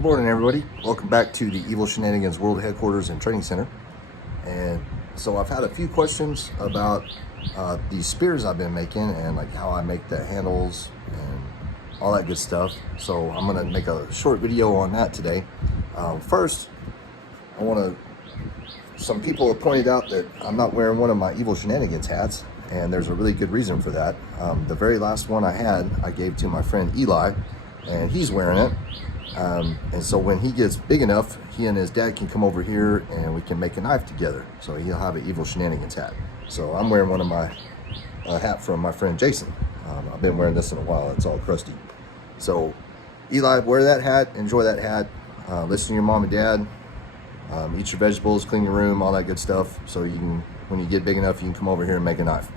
Good morning, everybody. Welcome back to the Evil Shenanigans World Headquarters and Training Center. And so I've had a few questions about these spears I've been making and like how I make the handles and all that good stuff. So I'm gonna make a short video on that today. First, some people have pointed out that I'm not wearing one of my Evil Shenanigans hats, and there's a really good reason for that. The very last one I had, I gave to my friend Eli, and he's wearing it. And so when he gets big enough, he and his dad can come over here and we can make a knife together. So he'll have an Evil Shenanigans hat. So I'm wearing one of my hat from my friend Jason. I've been wearing this in a while. It's all crusty. So Eli, wear that hat, enjoy that hat, listen to your mom and dad, eat your vegetables, clean your room, all that good stuff. So you can, when you get big enough, you can come over here and make a knife.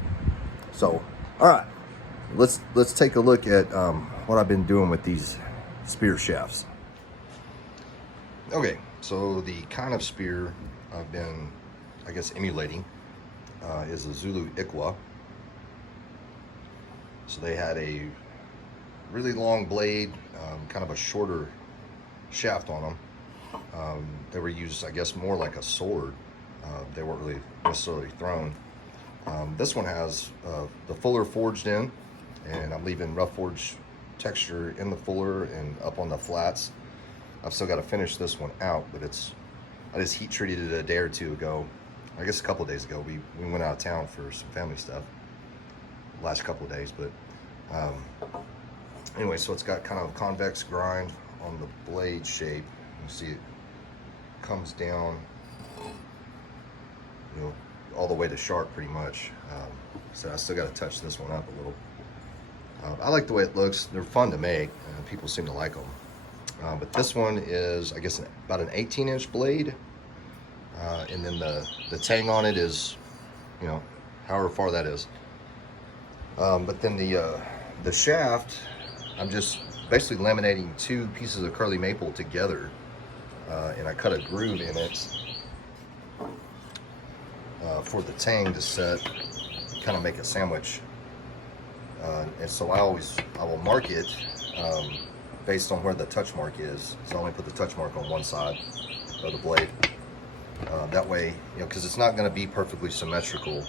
So, all right, let's take a look at what I've been doing with these spear shafts. Okay, so the kind of spear I've been, I guess, emulating is a Zulu Iklwa. So they had a really long blade, kind of a shorter shaft on them. They were used, I guess, more like a sword. They weren't really necessarily thrown. This one has the fuller forged in, and I'm leaving rough forged texture in the fuller and up on the flats. I've still got to finish this one out, but I just heat treated it a day or two ago. I guess a couple of days ago. We went out of town for some family stuff last couple of days, but anyway, so it's got kind of a convex grind on the blade shape. You see it comes down, you know, all the way to sharp pretty much. So I still got to touch this one up a little. I like the way it looks. They're fun to make, and people seem to like them. But this one is, I guess, about an 18-inch blade, and then the tang on it is, you know, however far that is. But then the shaft, I'm just basically laminating two pieces of curly maple together, and I cut a groove in it for the tang to set, kind of make a sandwich. And so I will mark it based on where the touch mark is. So I only put the touch mark on one side of the blade. That way, you know, because it's not going to be perfectly symmetrical.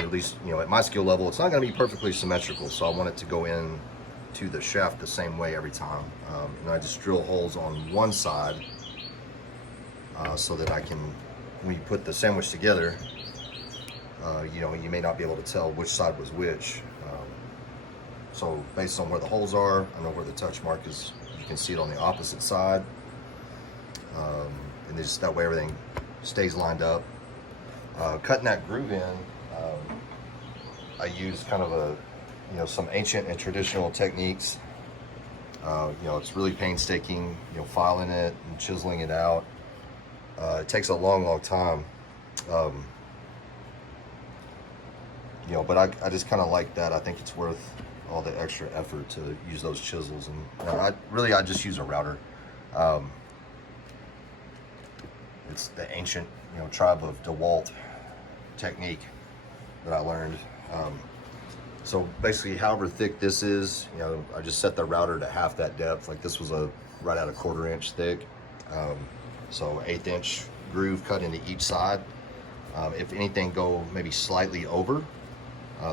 At least, you know, at my skill level, it's not going to be perfectly symmetrical. So I want it to go in to the shaft the same way every time. And I just drill holes on one side so that I can, when you put the sandwich together, you know, you may not be able to tell which side was which. So based on where the holes are, I know where the touch mark is. You can see it on the opposite side. And just that way everything stays lined up. Cutting that groove in, I use kind of you know, some ancient and traditional techniques. You know, it's really painstaking, you know, filing it and chiseling it out. It takes a long time. You know, but I just kind of like that. I think it's worth all the extra effort to use those chisels, and I just use a router. It's the ancient, you know, tribe of DeWalt technique that I learned. So basically, however thick this is, you know, I just set the router to half that depth. Like this was right at a 1/4 inch thick. So 1/8 inch groove cut into each side. If anything, go maybe slightly over.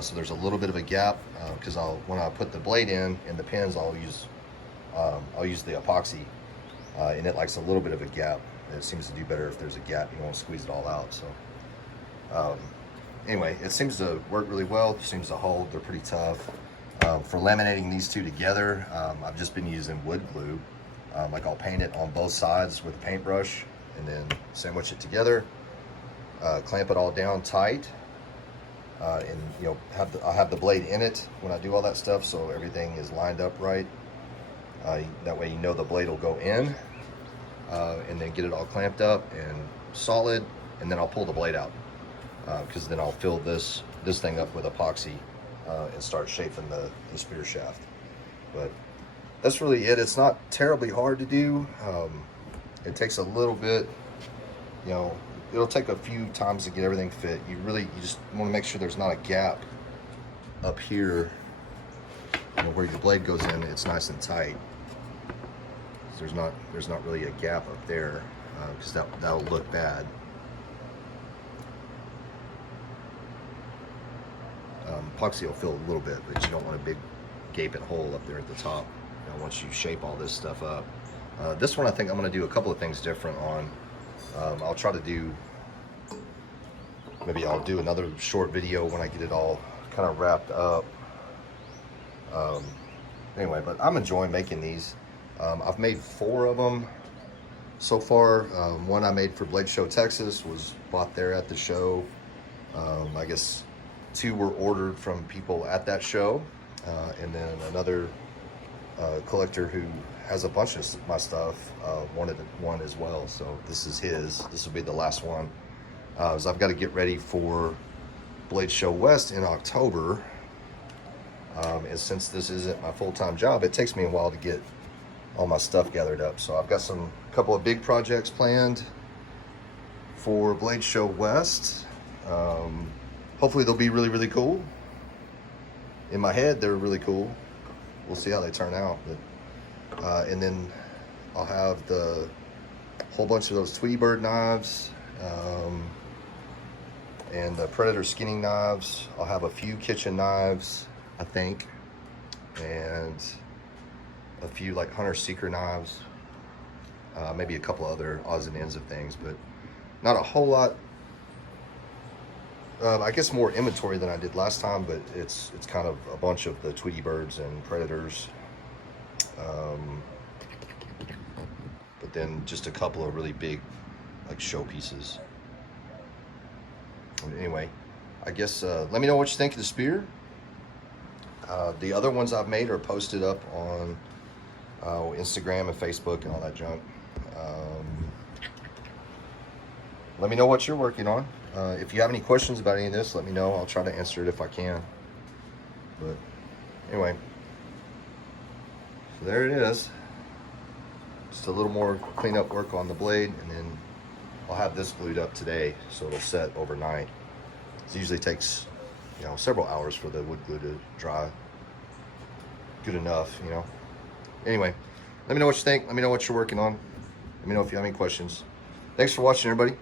So there's a little bit of a gap because when I put the blade in and the pins, I'll use the epoxy, and it likes a little bit of a gap. It seems to do better if there's a gap. You don't want to squeeze it all out. So anyway, it seems to work really well. It seems to hold. They're pretty tough. For laminating these two together, I've just been using wood glue. Like I'll paint it on both sides with a paintbrush and then sandwich it together. Clamp it all down tight. And you know, I'll have the blade in it when I do all that stuff, so everything is lined up right. That way, you know the blade will go in, and then get it all clamped up and solid, and then I'll pull the blade out because then I'll fill this thing up with epoxy and start shaping the spear shaft. But that's really it. It's not terribly hard to do. It takes a little bit, you know. It'll take a few times to get everything fit. You just want to make sure there's not a gap up here, you know, where your blade goes in. It's nice and tight. There's not really a gap up there because that'll look bad. Epoxy will fill a little bit, but you don't want a big gaping hole up there at the top. You know, once you shape all this stuff up. This one I think I'm going to do a couple of things different on. I'll try to do, maybe I'll do another short video when I get it all kind of wrapped up. Anyway, but I'm enjoying making these. I've made 4 of them so far. One I made for Blade Show Texas was bought there at the show. I guess 2 were ordered from people at that show, and then another collector who has a bunch of my stuff wanted one as well. So this is his. This will be the last one. So I've got to get ready for Blade Show West in October. And since this isn't my full-time job, it takes me a while to get all my stuff gathered up. So I've got a couple of big projects planned for Blade Show West. Hopefully they'll be really, really cool. In my head, they're really cool. We'll see how they turn out. But, and then I'll have the whole bunch of those Tweety Bird knives and the Predator skinning knives. I'll have a few kitchen knives, I think, and a few like Hunter Seeker knives, maybe a couple other odds and ends of things, but not a whole lot. I guess more inventory than I did last time, but it's kind of a bunch of the Tweety Birds and Predators, but then just a couple of really big like show pieces. Anyway, I guess let me know what you think of the spear. The other ones I've made are posted up on Instagram and Facebook and all that junk. Let me know what you're working on. If you have any questions about any of this, let me know. I'll try to answer it if I can. But anyway, so there it is. Just a little more cleanup work on the blade, and then I'll have this glued up today so it'll set overnight. It usually takes, you know, several hours for the wood glue to dry good enough, you know. Anyway, let me know what you think. Let me know what you're working on. Let me know if you have any questions. Thanks for watching, everybody.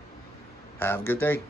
Have a good day.